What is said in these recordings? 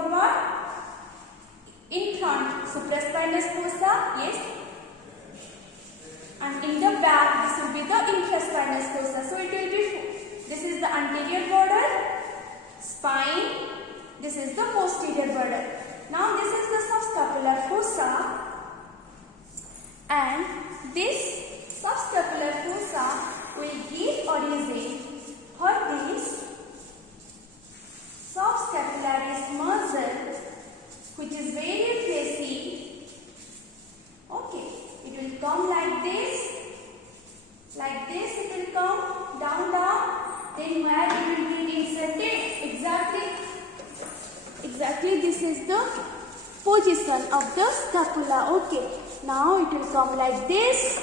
forward. In front, supraspinous fossa, yes. And in the back, this will be the infraspinous fossa. So it will be, this is the anterior border, spine, this is the posterior border. Now this is the subscapular fossa, and this subscapular fossa will give origin for this subscapularis muscle, which is very fleshy. Okay, it will come like this it will come down, then where it will be inserted, exactly this is the position of the scapula. Okay, now it will come like this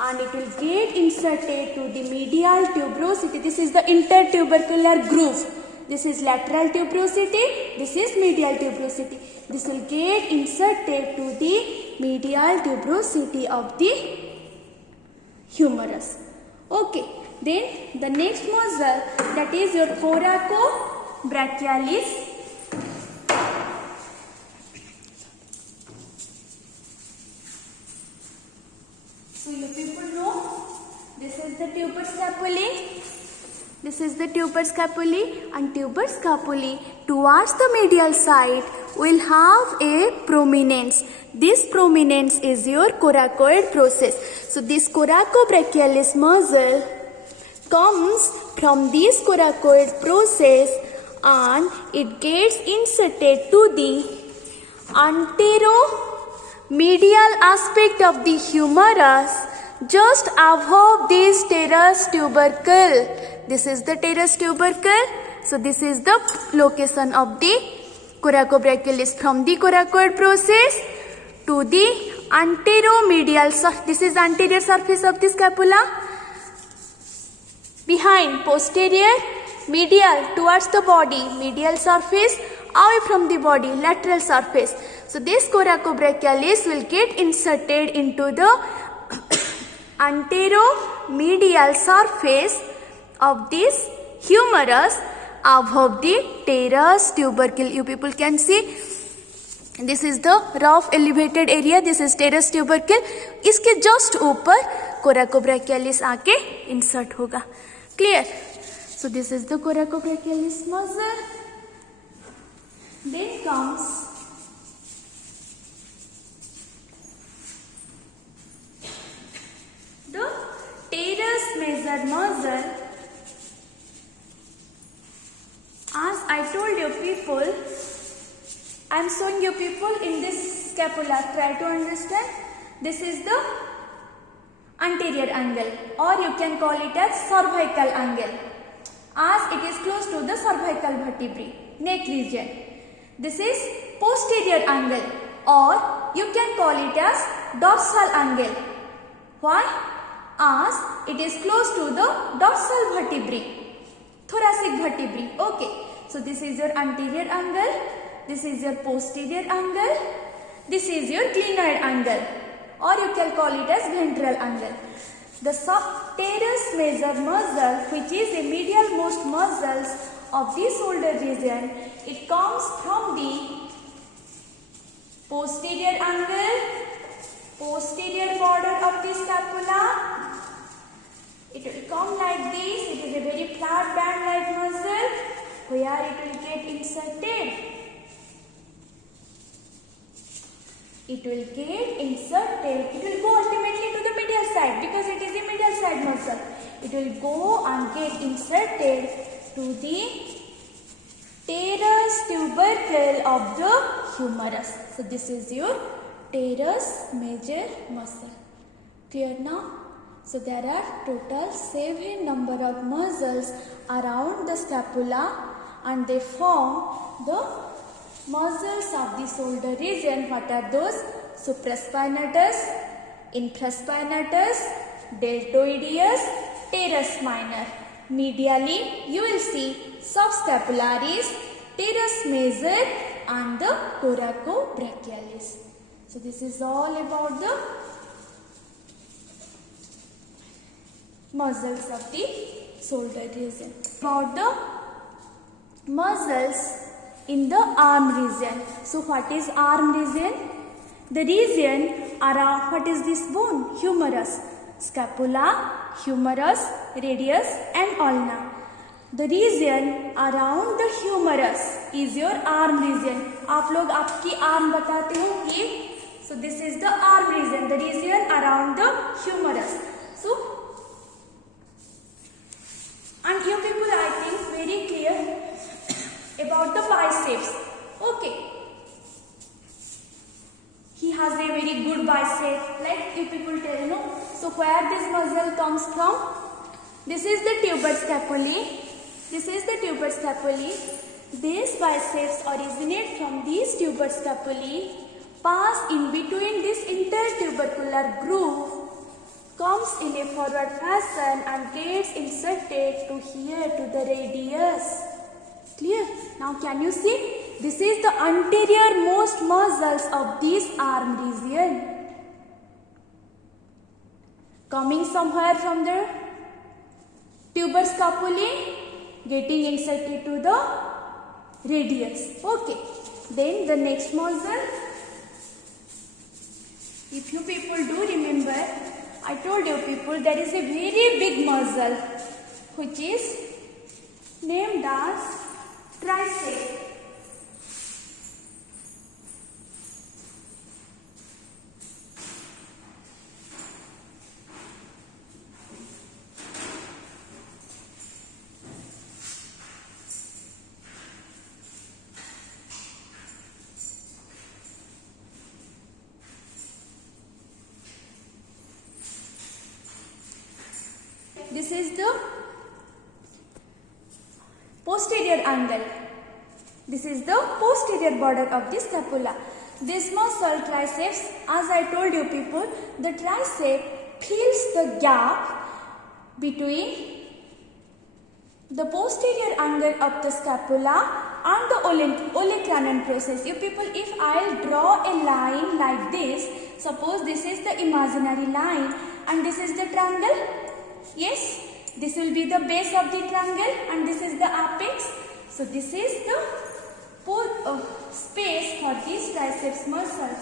and it will get inserted to the medial tuberosity. This is the intertubercular groove. This is lateral tuberosity, this is medial tuberosity. This will get inserted to the medial tuberosity of the humerus. Okay, then the next muscle, that is your coracobrachialis. So you people know, this is the tuber scapulae. This is the tuber scapulae, and tuber scapulae towards the medial side will have a prominence. This prominence is your coracoid process. So this coracobrachialis muscle comes from this coracoid process and it gets inserted to the anteromedial aspect of the humerus just above this teres tubercle. This is the teres tubercle. So this is the location of the coracobrachialis, from the coracoid process to the anteromedial surface. This is anterior surface of the scapula. Behind, posterior, medial towards the body, medial surface, away from the body, lateral surface. So this coracobrachialis will get inserted into the anteromedial surface of this humerus above the teres tubercle. You people can see, this is the rough elevated area, this is teres tubercle. इसके just ऊपर coracobrachialis आके insert होगा. Clear? So this is the coracobrachialis muscle. Then comes the teres major muscle. As I told you people, I am showing you people in this scapula. Try to understand. This is the anterior angle, or you can call it as cervical angle, as it is close to the cervical vertebrae, neck region. This is posterior angle, or you can call it as dorsal angle. Why? As it is close to the dorsal vertebrae, thoracic vertebrae. Okay, so this is your anterior angle, this is your posterior angle, this is your glenoid angle, or you can call it as ventral angle. The teres major muscle, which is the medial most muscles of the shoulder region, it comes from the posterior angle, posterior border of the scapula. It will come like this. It is a very flat band like muscle where it will get inserted. It will get inserted. It will go ultimately to the medial side because it is a medial side muscle. It will go and get inserted to the teres tubercle of the humerus. So this is your teres major muscle. Clear now? So there are total 7 number of muscles around the scapula, and they form the muscles of the shoulder region. What are those? Supraspinatus, infraspinatus, deltoideus, teres minor. Medially, you will see subscapularis, teres major, and the coracobrachialis. So this is all about the muscles of the shoulder region. About the muscles in the arm region. So what is arm region? The region around, what is this bone? Humerus. Scapula, humerus, radius and ulna. The region around the humerus is your arm region. आप लोग आपकी arm बताते हो कि so this is the arm region, the region around the humerus. So and you people I think very clear about the biceps. Okay. He has a very good bicep, like you people tell, no? So where this muscle comes from? This is the tuber scapulae. This is the tuber scapulae. These biceps originate from these tuber scapulae, pass in between this intertubercular groove, comes in a forward fashion and gets inserted to here to the radius. Clear? Now can you see? This is the anterior most muscles of this arm region. Coming somewhere from the tuber scapulae, getting inserted to the radius. Okay. Then the next muscle. If you people do remember, I told you people there is a very big muscle which is named as tricep. This is the posterior angle. This is the posterior border of the scapula. This muscle triceps, as I told you people, the tricep fills the gap between the posterior angle of the scapula and the olecranon process. You people, if I'll draw a line like this, suppose this is the imaginary line and this is the triangle. Yes, this will be the base of the triangle and this is the apex. So this is the space for these triceps muscles.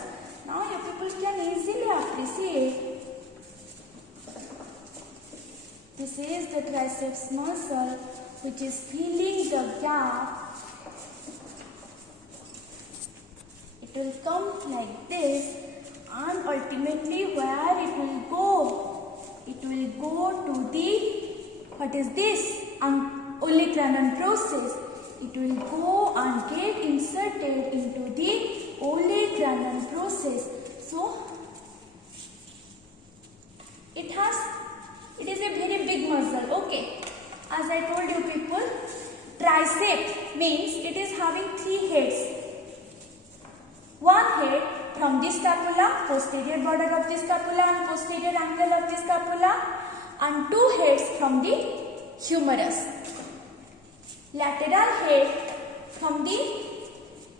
Now you people can easily appreciate. This is the triceps muscle which is filling the gap. It will come like this and ultimately where it will go? It will go to the, what is this? Olecranon process. It will go and get inserted into the olecranon process. So, it is a very big muscle. Okay. As I told you people, tricep means it is having 3 heads. One head from the scapula, posterior border of the scapula and posterior angle of the scapula, and 2 heads from the humerus. Lateral head from the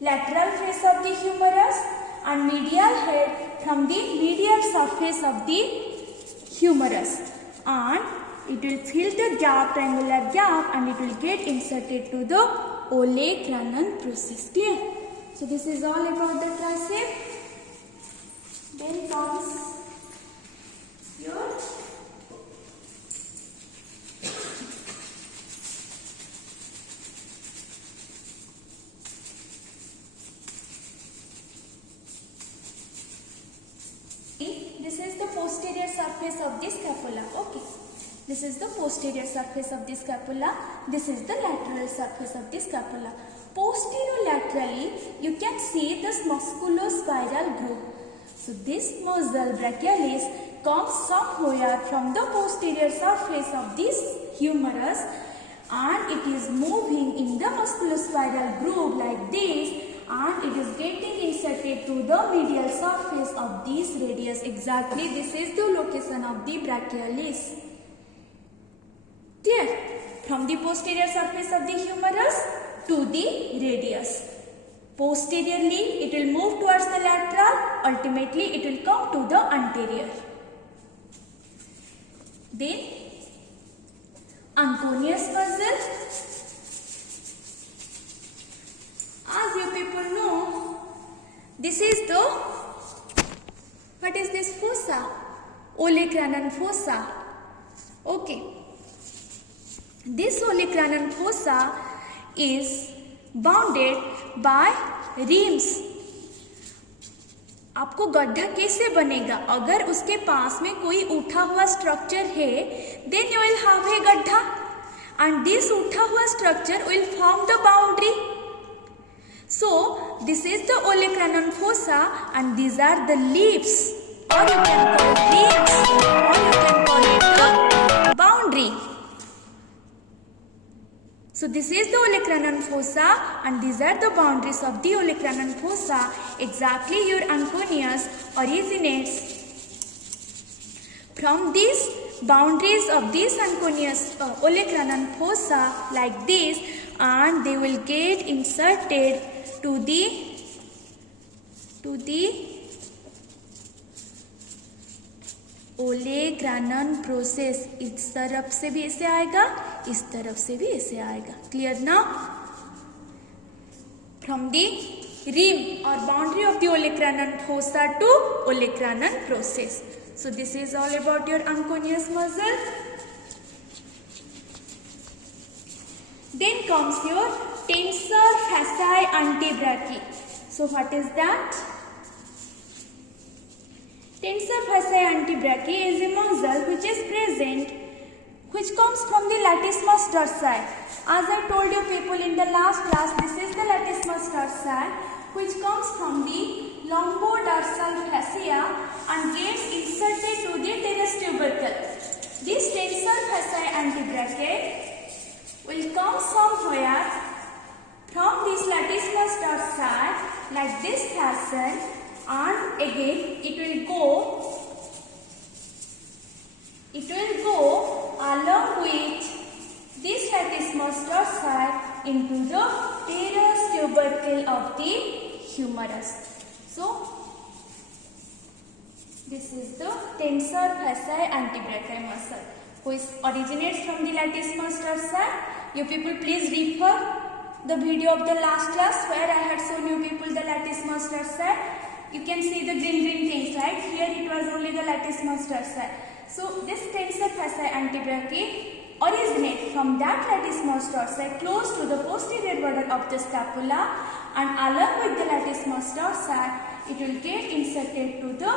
lateral face of the humerus and medial head from the medial surface of the humerus. And it will fill the gap, triangular gap, and it will get inserted to the olecranon process. Clear? So this is all about the tricep. Then comes your this is the posterior surface of the scapula. Okay. This is the posterior surface of the scapula. This is the lateral surface of the scapula. Posterolaterally, you can see this musculospiral groove. So this muscle brachialis comes somewhere from the posterior surface of this humerus and it is moving in the musculospiral groove like this and it is getting inserted to the medial surface of this radius. Exactly, this is the location of the brachialis. Clear? From the posterior surface of the humerus to the radius. Posteriorly, it will move towards the lateral. Ultimately, it will come to the anterior. Then, Anconeus muscle. As you people know, this is the, what is this fossa? Olecranon fossa. Okay. This olecranon fossa is bounded by reams. आपको गड्ढा कैसे बनेगा? अगर उसके पास में कोई उठा हुआ स्ट्रक्चर है, then you will have a गड्ढा, and this उठा हुआ structure will form the boundary. So this is the olecranon fossa, and these are the leaves, or you can call it reams, or you can call it the boundary. So this is the olecranon fossa, and these are the boundaries of the olecranon fossa. Exactly, your Anconius originates from these boundaries of this Anconius olecranon fossa like this, and they will get inserted to the ओलेग्रानन process. इस तरफ से भी ऐसे आएगा, इस तरफ से भी ऐसे आएगा. क्लियर ना? From the rim or boundary of the olecranon fossa to olecranon process. So this is all about your Anconius muscle. Then comes your tensor fasciae antebrachii. So what is that? Tensor fasciae antebrachii is a muscle which is present, which comes from the latissimus dorsi. As I told you people in the last class, this is the latissimus dorsi, which comes from the lumbodorsal fascia and gets inserted to the teres tubercle. This tensor fasciae antebrachii will come somewhere from this latissimus dorsi like this fashion, and again it will go along with this latissimus dorsi into the teres tubercle of the humerus. So this is the tensor fasciae antebrachii muscle, which originates from the latissimus dorsi. You people please refer the video of the last class where I had shown you people the latissimus dorsi. You can see the green things, right? Here it was only the latissimus dorsi. So this tensor fasciae antebrachii originates from that latissimus dorsi close to the posterior border of the scapula, and along with the latissimus dorsi it will get inserted to the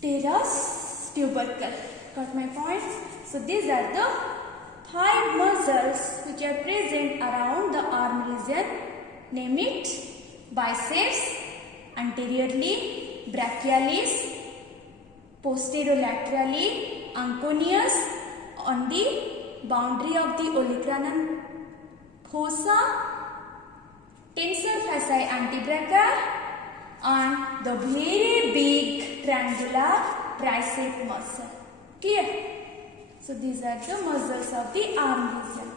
teres tubercle. Got my point? So these are the 5 muscles which are present around the arm region. Name it: biceps, anteriorly, brachialis, posterolaterally, Anconius, on the boundary of the olecranon fossa, tensor fasciae antebrachii, and the very big triangular tricep muscle. Clear? So these are the muscles of the arm region.